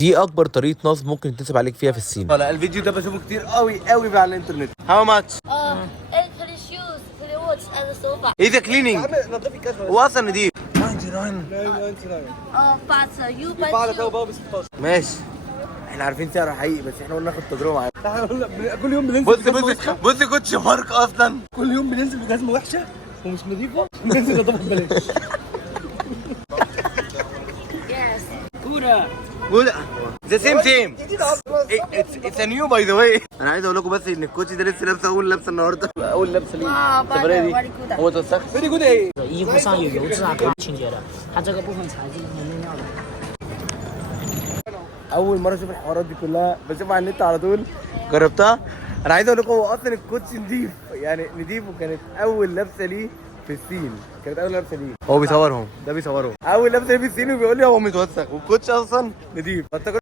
دي اكبر طريقه نصب ممكن تنسب عليك فيها في الصين. لا الفيديو ده بشوفه كتير قوي بقى على الانترنت. هاو ماتش؟ Clean shoes, clean watch and sofa. ايه ذا كليننج؟ هو اصلا نضيف. 99. But you buy shoes. ماشي. احنا عارفين سعره حقيقي بس احنا قلنا ناخد تجربه معاه. كل يوم بننزل بص كوتش مارك اصلا. كل يوم بننزل بجزمه وحشه ومش نظيفه بننزل نضيفها ببلاش. Yes. جود ذا سيم اتس ا نيو باي ذا واي. انا عايز اقول لكم بس ان الكوتش ده لسه لابسه اول لبسه النهارده. اول لبسه ليه السفريه دي. very good. هو توسخ. فيري جود ايه؟ 衣服上有油脂啊，可以清洁的。它这个部分材质是能用料的。 اول مره اشوف الحوارات دي كلها بشوفها على النت على طول. جربتها. انا عايز اقول لكم هو اصلا الكوتش نضيف يعني نضيف وكانت اول لبسه ليه في الصين. كانت اول لبسه ليه. هو بيصورهم ده بيصورهم اول لبسه ليه في الصين وبيقول لي هو متوسخ والكوتش اصلا نضيف.